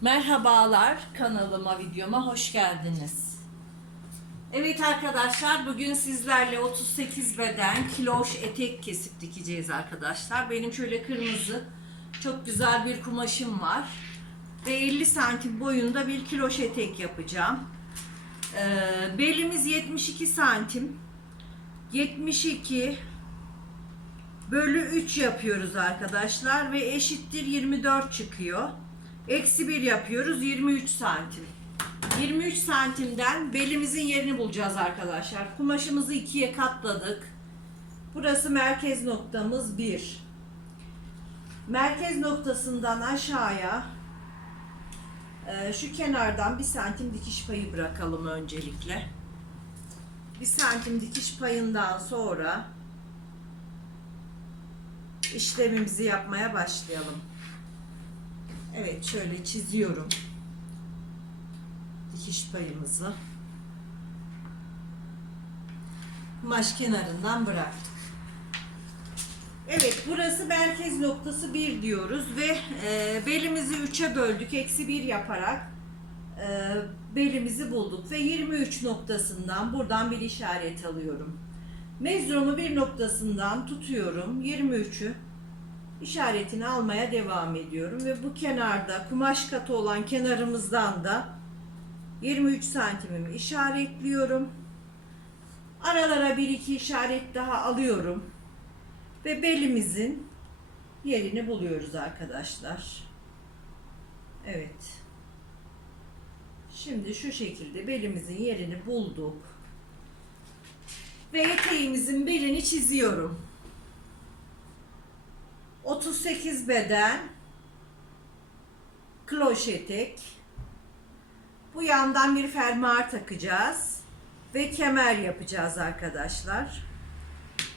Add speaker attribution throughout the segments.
Speaker 1: Merhabalar kanalıma videoma hoş geldiniz. Evet arkadaşlar bugün sizlerle 38 beden kiloş etek kesip dikeceğiz arkadaşlar. Benim şöyle kırmızı çok güzel bir kumaşım var. Ve 50 santim boyunda bir kiloş etek yapacağım. Ee, belimiz 72 santim. 72 bölü 3 yapıyoruz arkadaşlar ve eşittir 24 çıkıyor. Eksi 1 yapıyoruz 23 santim. 23 santimden belimizin yerini bulacağız arkadaşlar. Kumaşımızı ikiye katladık. Burası merkez noktamız 1. Merkez noktasından aşağıya e, şu kenardan bir santim dikiş payı bırakalım öncelikle. Bir santim dikiş payından sonra işlemimizi yapmaya başlayalım. Evet şöyle çiziyorum dikiş payımızı. Kumaş kenarından bıraktık. Evet burası merkez noktası 1 diyoruz ve e, belimizi 3'e böldük. Eksi 1 yaparak e, belimizi bulduk ve 23 noktasından buradan bir işaret alıyorum. Mezrumu bir noktasından tutuyorum. 23'ü işaretini almaya devam ediyorum ve bu kenarda kumaş katı olan kenarımızdan da 23 santimimi işaretliyorum. Aralara bir iki işaret daha alıyorum ve belimizin yerini buluyoruz arkadaşlar. Evet. Şimdi şu şekilde belimizin yerini bulduk. Ve eteğimizin belini çiziyorum. 38 beden kloş etek. Bu yandan bir fermuar takacağız ve kemer yapacağız arkadaşlar.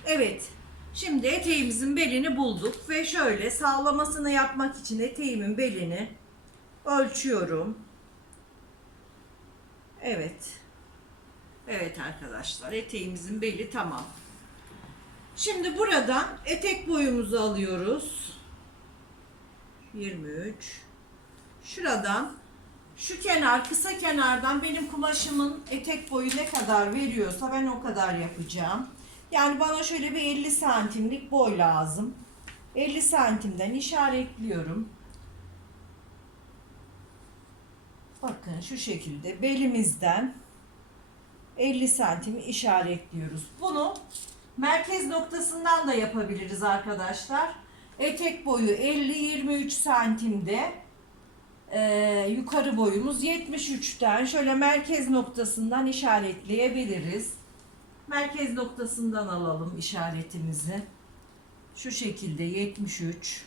Speaker 1: Evet. Şimdi eteğimizin belini bulduk ve şöyle sağlamasını yapmak için eteğimin belini ölçüyorum. Evet. Evet arkadaşlar eteğimizin beli tamam. Şimdi buradan etek boyumuzu alıyoruz. 23. Şuradan şu kenar kısa kenardan benim kumaşımın etek boyu ne kadar veriyorsa ben o kadar yapacağım. Yani bana şöyle bir 50 santimlik boy lazım. 50 santimden işaretliyorum. Bakın şu şekilde belimizden 50 santim işaretliyoruz. Bunu merkez noktasından da yapabiliriz arkadaşlar. Etek boyu 50-23 santimde e, yukarı boyumuz 73'ten şöyle merkez noktasından işaretleyebiliriz. Merkez noktasından alalım işaretimizi. Şu şekilde 73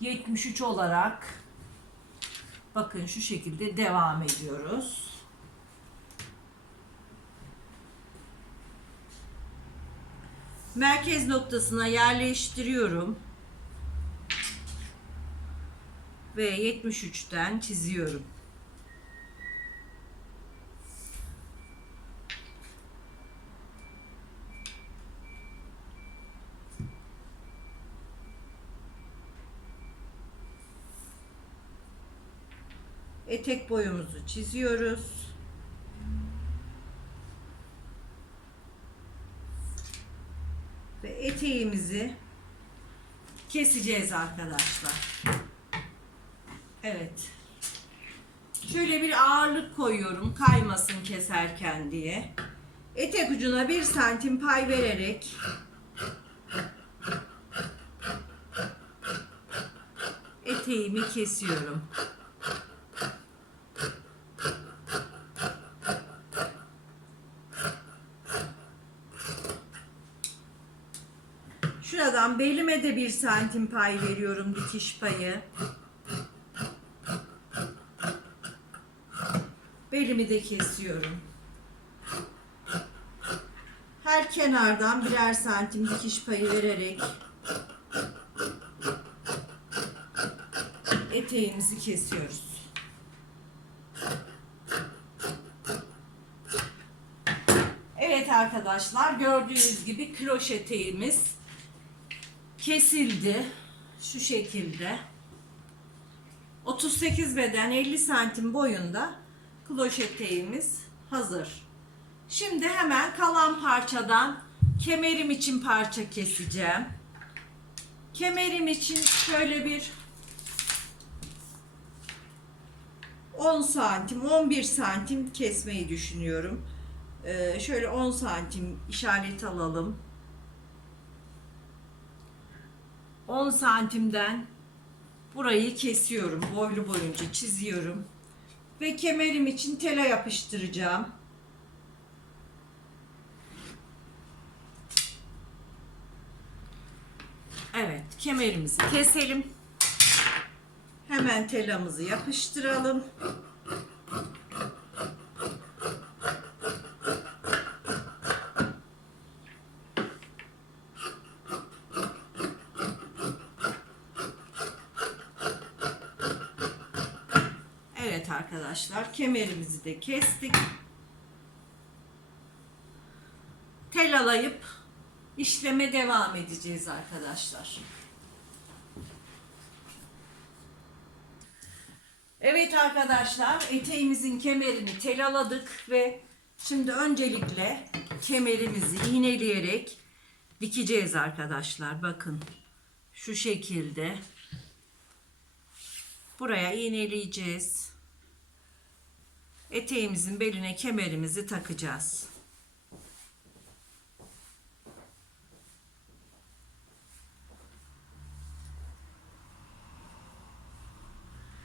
Speaker 1: 73 olarak bakın şu şekilde devam ediyoruz. Merkez noktasına yerleştiriyorum. Ve 73'ten çiziyorum. Etek boyumuzu çiziyoruz. Ve eteğimizi keseceğiz arkadaşlar. Evet. Şöyle bir ağırlık koyuyorum kaymasın keserken diye. Etek ucuna bir santim pay vererek eteğimi kesiyorum. Şuradan belime de bir santim pay veriyorum dikiş payı. Belimi de kesiyorum. Her kenardan birer santim dikiş payı vererek eteğimizi kesiyoruz. Evet arkadaşlar gördüğünüz gibi kloş eteğimiz kesildi. Şu şekilde. 38 beden 50 santim boyunda kloş eteğimiz hazır. Şimdi hemen kalan parçadan kemerim için parça keseceğim. Kemerim için şöyle bir 10 santim 11 santim kesmeyi düşünüyorum. Ee, şöyle 10 santim işaret alalım. 10 santimden burayı kesiyorum. Boylu boyunca çiziyorum. Ve kemerim için tela yapıştıracağım. Evet, kemerimizi keselim. Hemen telamızı yapıştıralım. Evet arkadaşlar kemerimizi de kestik. Telalayıp işleme devam edeceğiz arkadaşlar. Evet arkadaşlar eteğimizin kemerini telaladık ve şimdi öncelikle kemerimizi iğneleyerek dikeceğiz arkadaşlar. Bakın şu şekilde buraya iğneleyeceğiz. Eteğimizin beline kemerimizi takacağız.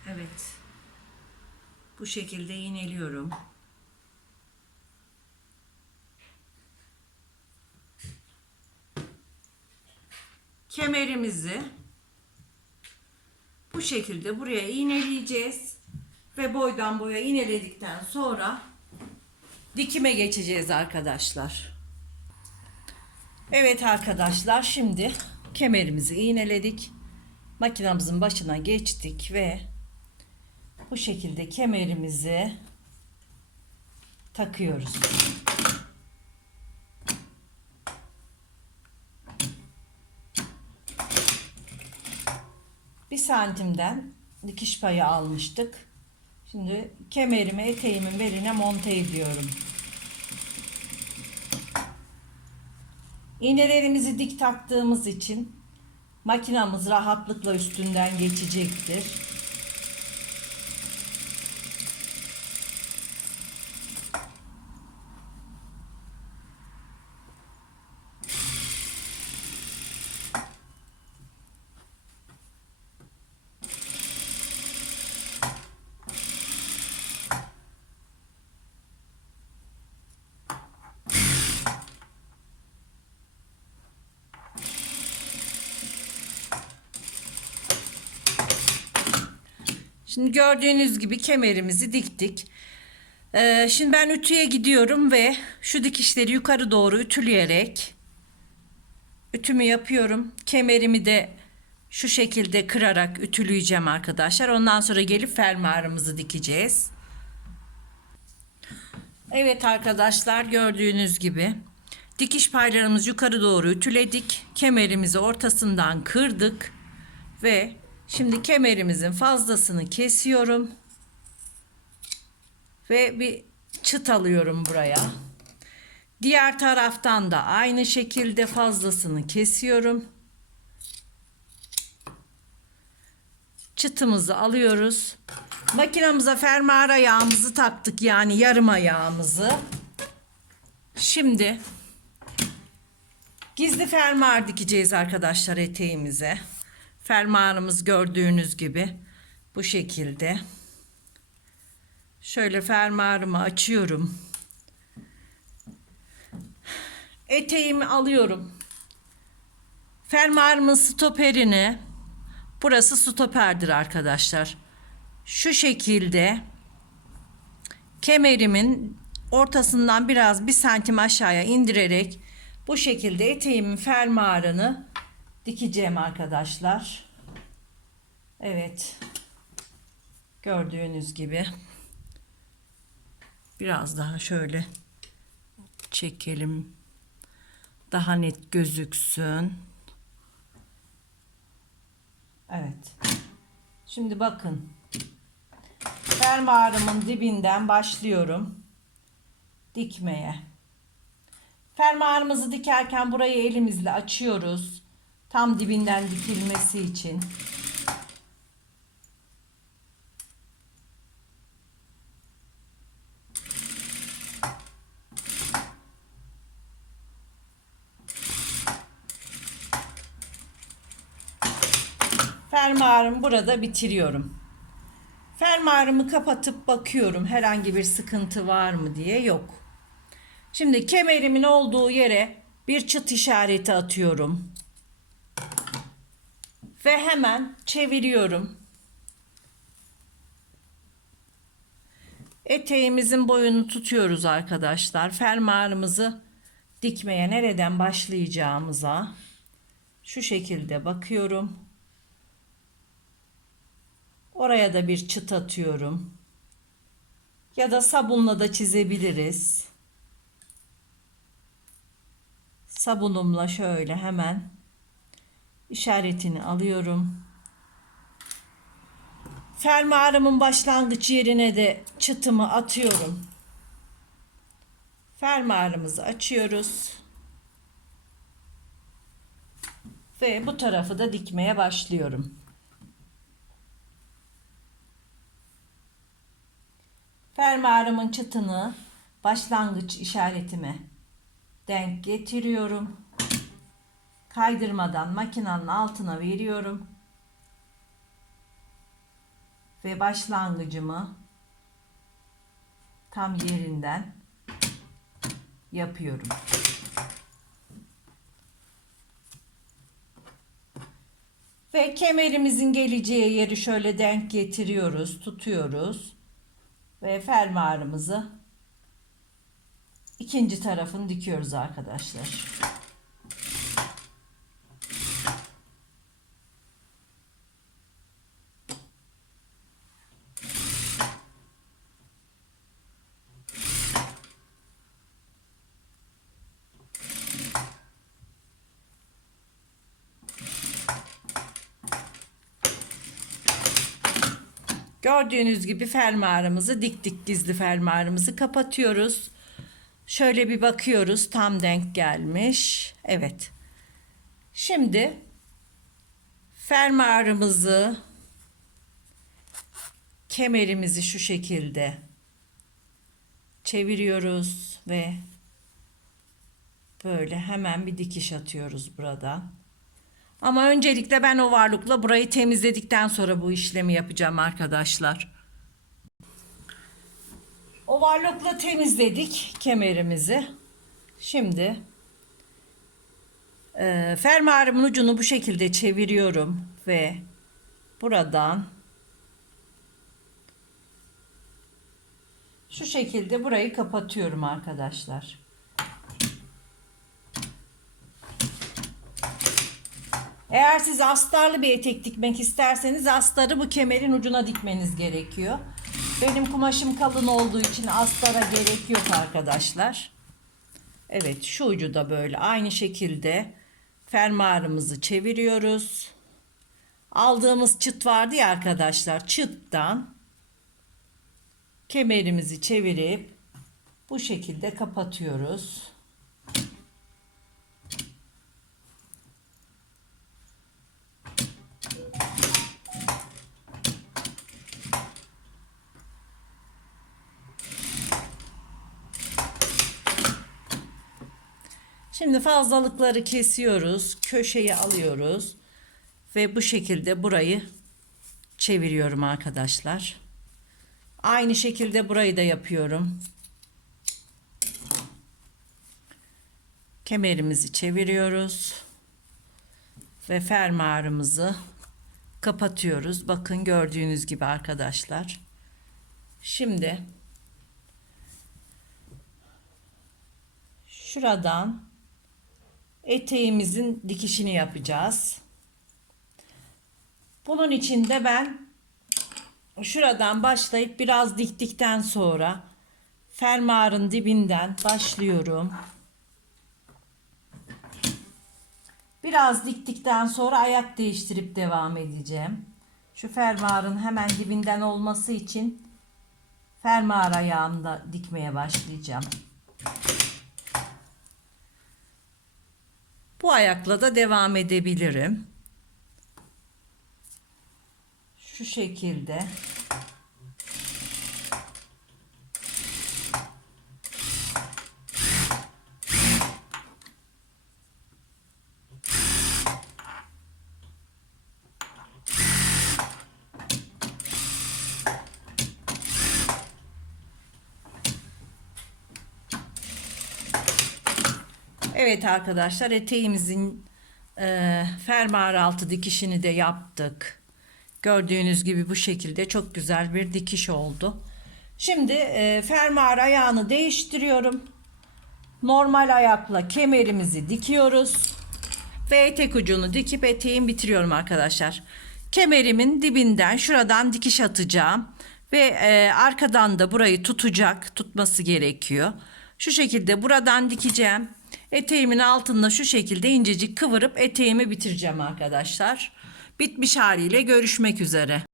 Speaker 1: Evet. Bu şekilde iğneliyorum. Kemerimizi bu şekilde buraya iğneleyeceğiz ve boydan boya iğneledikten sonra dikime geçeceğiz arkadaşlar. Evet arkadaşlar şimdi kemerimizi iğneledik. Makinamızın başına geçtik ve bu şekilde kemerimizi takıyoruz. Bir santimden dikiş payı almıştık. Şimdi kemerimi eteğimin beline monte ediyorum. İğnelerimizi dik taktığımız için makinamız rahatlıkla üstünden geçecektir. Şimdi gördüğünüz gibi kemerimizi diktik. Ee, şimdi ben ütüye gidiyorum ve şu dikişleri yukarı doğru ütüleyerek ütümü yapıyorum. Kemerimi de şu şekilde kırarak ütüleyeceğim arkadaşlar. Ondan sonra gelip fermuarımızı dikeceğiz. Evet arkadaşlar gördüğünüz gibi dikiş paylarımızı yukarı doğru ütüledik. Kemerimizi ortasından kırdık ve şimdi kemerimizin fazlasını kesiyorum. Ve bir çıt alıyorum buraya. Diğer taraftan da aynı şekilde fazlasını kesiyorum. Çıtımızı alıyoruz. Makinamıza fermuar ayağımızı taktık yani yarım ayağımızı. Şimdi gizli fermuar dikeceğiz arkadaşlar eteğimize. Fermuarımız gördüğünüz gibi bu şekilde. Şöyle fermuarımı açıyorum. Eteğimi alıyorum. Fermuarımın stoperini burası stoperdir arkadaşlar. Şu şekilde kemerimin ortasından biraz bir santim aşağıya indirerek bu şekilde eteğimin fermuarını dikeceğim arkadaşlar. Evet. Gördüğünüz gibi. Biraz daha şöyle çekelim. Daha net gözüksün. Evet. Şimdi bakın. fermuarımın dibinden başlıyorum dikmeye. Fermuarımızı dikerken burayı elimizle açıyoruz. Tam dibinden dikilmesi için. Fermuarımı burada bitiriyorum. Fermuarımı kapatıp bakıyorum herhangi bir sıkıntı var mı diye yok. Şimdi kemerimin olduğu yere bir çıt işareti atıyorum. Ve hemen çeviriyorum. Eteğimizin boyunu tutuyoruz arkadaşlar. Fermuarımızı dikmeye nereden başlayacağımıza şu şekilde bakıyorum. Oraya da bir çıt atıyorum. Ya da sabunla da çizebiliriz. Sabunumla şöyle hemen işaretini alıyorum. Fermuarımın başlangıç yerine de çıtımı atıyorum. Fermuarımızı açıyoruz. Ve bu tarafı da dikmeye başlıyorum. Fermuarımın çıtını başlangıç işaretime denk getiriyorum. Kaydırmadan makinenin altına veriyorum. Ve başlangıcımı tam yerinden yapıyorum. Ve kemerimizin geleceği yeri şöyle denk getiriyoruz, tutuyoruz ve fermuarımızı ikinci tarafını dikiyoruz arkadaşlar. Gördüğünüz gibi fermuarımızı diktik gizli fermuarımızı kapatıyoruz. Şöyle bir bakıyoruz tam denk gelmiş. Evet. Şimdi fermuarımızı kemerimizi şu şekilde çeviriyoruz ve böyle hemen bir dikiş atıyoruz buradan. Ama öncelikle ben o varlıkla burayı temizledikten sonra bu işlemi yapacağım arkadaşlar. Overlockla temizledik kemerimizi. Şimdi e, fermuarımın ucunu bu şekilde çeviriyorum ve buradan şu şekilde burayı kapatıyorum arkadaşlar. Eğer siz astarlı bir etek dikmek isterseniz astarı bu kemerin ucuna dikmeniz gerekiyor. Benim kumaşım kalın olduğu için astara gerek yok arkadaşlar. Evet şu ucu da böyle aynı şekilde fermuarımızı çeviriyoruz. Aldığımız çıt vardı ya arkadaşlar çıttan kemerimizi çevirip bu şekilde kapatıyoruz. Şimdi fazlalıkları kesiyoruz. Köşeyi alıyoruz. Ve bu şekilde burayı çeviriyorum arkadaşlar. Aynı şekilde burayı da yapıyorum. Kemerimizi çeviriyoruz. Ve fermuarımızı kapatıyoruz. Bakın gördüğünüz gibi arkadaşlar. Şimdi şuradan eteğimizin dikişini yapacağız. Bunun için de ben şuradan başlayıp biraz diktikten sonra fermuarın dibinden başlıyorum. Biraz diktikten sonra ayak değiştirip devam edeceğim. Şu fermuarın hemen dibinden olması için fermuar ayağımda dikmeye başlayacağım. Bu ayakla da devam edebilirim. Şu şekilde. Evet arkadaşlar eteğimizin e, fermuar altı dikişini de yaptık. Gördüğünüz gibi bu şekilde çok güzel bir dikiş oldu. Şimdi e, fermuar ayağını değiştiriyorum. Normal ayakla kemerimizi dikiyoruz. Ve etek ucunu dikip eteğimi bitiriyorum arkadaşlar. Kemerimin dibinden şuradan dikiş atacağım. Ve e, arkadan da burayı tutacak. Tutması gerekiyor. Şu şekilde buradan dikeceğim. Eteğimin altında şu şekilde incecik kıvırıp eteğimi bitireceğim arkadaşlar. Bitmiş haliyle görüşmek üzere.